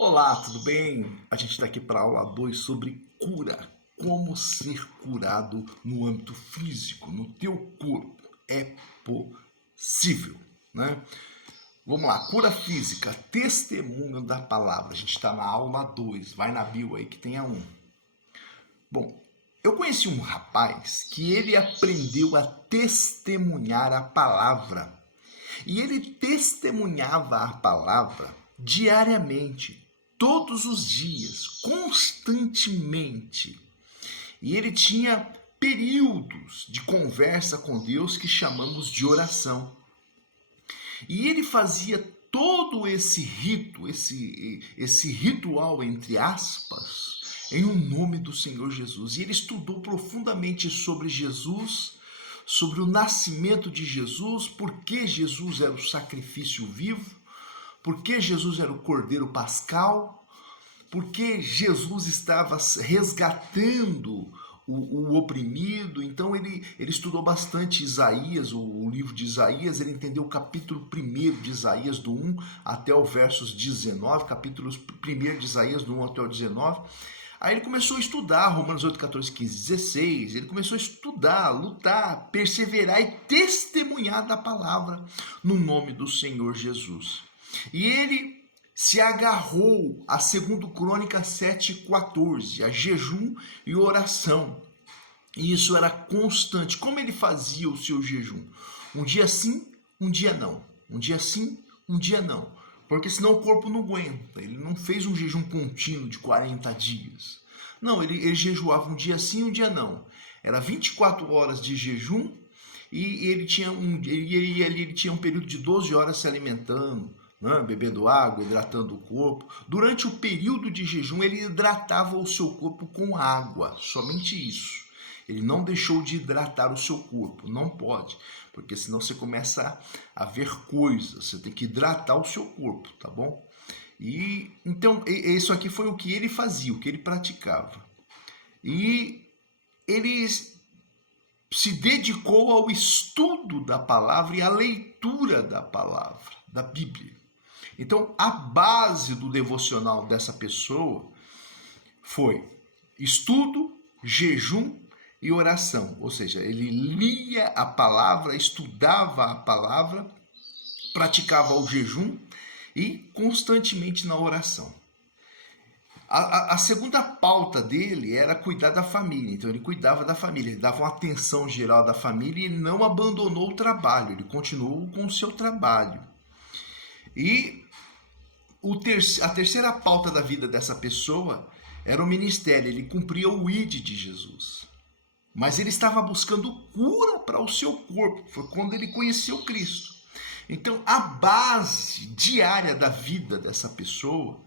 Olá, tudo bem? A gente está aqui para a aula 2 sobre cura. Como ser curado no âmbito físico, no teu corpo. É possível, né? Vamos lá, cura física, testemunho da palavra. A gente está na aula 2, vai na bio aí que tem a 1. Bom, eu conheci um rapaz que ele aprendeu a testemunhar a palavra. E ele testemunhava a palavra diariamente, todos os dias, constantemente. E ele tinha períodos de conversa com Deus que chamamos de oração. E ele fazia todo esse rito, esse ritual, entre aspas, em um nome do Senhor Jesus. E ele estudou profundamente sobre Jesus, sobre o nascimento de Jesus, por que Jesus era o sacrifício vivo, por que Jesus era o Cordeiro Pascal, por que Jesus estava resgatando o oprimido. Então ele estudou bastante Isaías, o livro de Isaías, ele entendeu o capítulo 1 de Isaías, do 1 até o versos 19, capítulo 1 de Isaías, do 1 até o 19. Aí ele começou a estudar Romanos 8, 14, 15, 16, ele começou a estudar, lutar, perseverar e testemunhar da palavra no nome do Senhor Jesus. E ele se agarrou a 2 Crônicas 7,14, a jejum e oração. E isso era constante. Como ele fazia o seu jejum? Um dia sim, um dia não. Um dia sim, um dia não. Porque senão o corpo não aguenta. Ele não fez um jejum contínuo de 40 dias. Não, ele jejuava um dia sim, um dia não. Era 24 horas de jejum e ele tinha um período de 12 horas se alimentando, né? Bebendo água, hidratando o corpo. Durante o período de jejum, ele hidratava o seu corpo com água, somente isso. Ele não deixou de hidratar o seu corpo, não pode, porque senão você começa a ver coisas, você tem que hidratar o seu corpo, tá bom? E então isso aqui foi o que ele fazia, o que ele praticava. E ele se dedicou ao estudo da palavra e à leitura da palavra, da Bíblia. Então, a base do devocional dessa pessoa foi estudo, jejum e oração. Ou seja, ele lia a palavra, estudava a palavra, praticava o jejum e constantemente na oração. A segunda pauta dele era cuidar da família. Então ele cuidava da família, ele dava uma atenção geral da família e não abandonou o trabalho, ele continuou com o seu trabalho. E a terceira pauta da vida dessa pessoa era o ministério, ele cumpria o ID de Jesus. Mas ele estava buscando cura para o seu corpo, foi quando ele conheceu Cristo. Então a base diária da vida dessa pessoa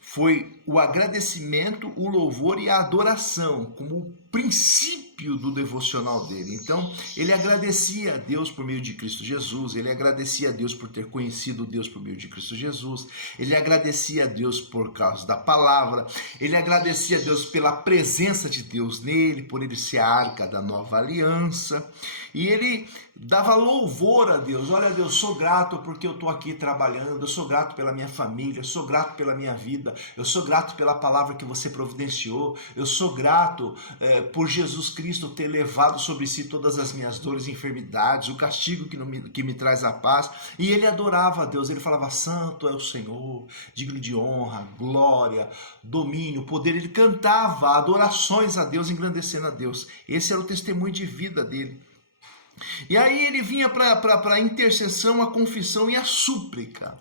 foi o agradecimento, o louvor e a adoração, como o princípio do devocional dele. Então, ele agradecia a Deus por meio de Cristo Jesus, ele agradecia a Deus por ter conhecido Deus por meio de Cristo Jesus, ele agradecia a Deus por causa da palavra, ele agradecia a Deus pela presença de Deus nele, por ele ser a arca da nova aliança, e ele dava louvor a Deus. Olha, Deus, sou grato porque eu estou aqui trabalhando, eu sou grato pela minha família, eu sou grato pela minha vida, eu sou grato pela palavra que você providenciou, eu sou grato por Jesus Cristo ter levado sobre si todas as minhas dores e enfermidades, o castigo que me traz a paz. E ele adorava a Deus, ele falava: santo é o Senhor, digno de honra, glória, domínio, poder. Ele cantava adorações a Deus, engrandecendo a Deus. Esse era o testemunho de vida dele. E aí ele vinha para a intercessão, a confissão e a súplica.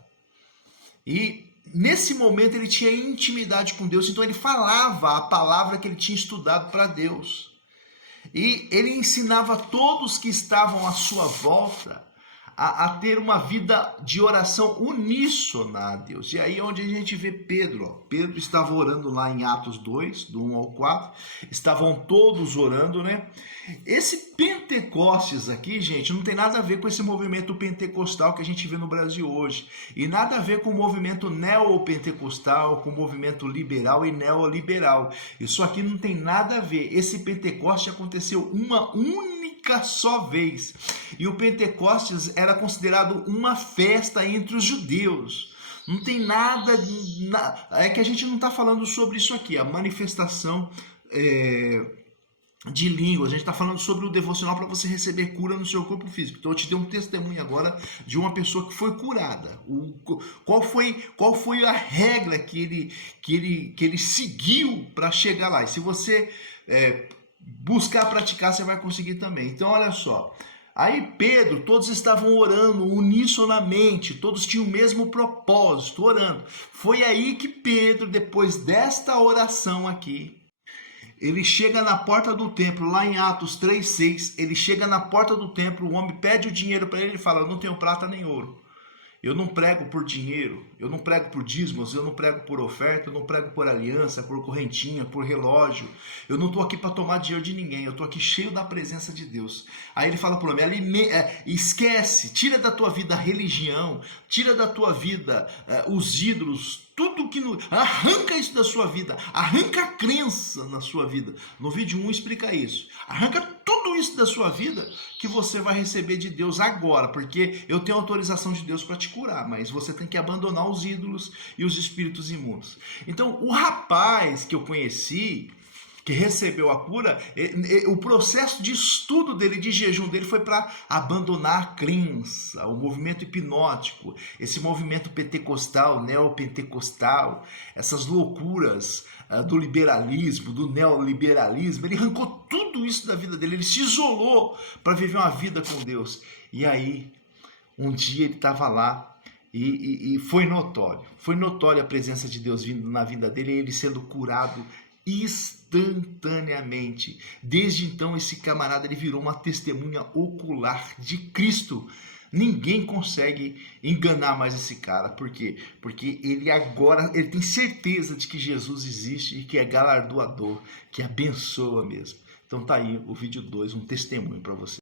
E nesse momento ele tinha intimidade com Deus, então ele falava a palavra que ele tinha estudado para Deus. E ele ensinava todos que estavam à sua volta a ter uma vida de oração uníssona a Deus. E aí é onde a gente vê Pedro. Ó. Pedro estava orando lá em Atos 2, do 1 ao 4. Estavam todos orando, né? Esse Pentecostes aqui, gente, não tem nada a ver com esse movimento pentecostal que a gente vê no Brasil hoje. E nada a ver com o movimento neopentecostal, com o movimento liberal e neoliberal. Isso aqui não tem nada a ver. Esse Pentecostes aconteceu uma única só vez. E o Pentecostes era considerado uma festa entre os judeus. Não tem nada, é que a gente não está falando sobre isso aqui, a manifestação de língua. A gente está falando sobre o devocional para você receber cura no seu corpo físico. Então eu te dei um testemunho agora de uma pessoa que foi curada. Qual foi a regra que ele seguiu para chegar lá? E se você buscar praticar, você vai conseguir também. Então olha só. Aí Pedro, todos estavam orando unisonamente, todos tinham o mesmo propósito, orando. Foi aí que Pedro, depois desta oração aqui, ele chega na porta do templo, lá em Atos 3:6, ele chega na porta do templo, o homem pede o dinheiro para ele e fala: eu não tenho prata nem ouro. Eu não prego por dinheiro, eu não prego por dízimos, eu não prego por oferta, eu não prego por aliança, por correntinha, por relógio. Eu não estou aqui para tomar dinheiro de ninguém, eu estou aqui cheio da presença de Deus. Aí ele fala para o homem: esquece, tira da tua vida a religião, tira da tua vida os ídolos, tudo que arranca isso da sua vida, arranca a crença na sua vida. No vídeo 1 explica isso. Arranca tudo isso da sua vida que você vai receber de Deus agora, porque eu tenho autorização de Deus para te curar, mas você tem que abandonar os ídolos e os espíritos imundos. Então, o rapaz que eu conheci, que recebeu a cura, o processo de estudo dele, de jejum dele, foi para abandonar a crença, o movimento hipnótico, esse movimento pentecostal, neopentecostal, essas loucuras do liberalismo, do neoliberalismo. Ele arrancou tudo isso da vida dele, ele se isolou para viver uma vida com Deus. E aí, um dia ele estava lá e foi notório a presença de Deus vindo na vida dele, e ele sendo curado instantaneamente. Desde então, esse camarada ele virou uma testemunha ocular de Cristo. Ninguém consegue enganar mais esse cara. Por quê? Porque ele tem certeza de que Jesus existe e que é galardoador, que abençoa mesmo. Então tá aí o vídeo 2, um testemunho para você.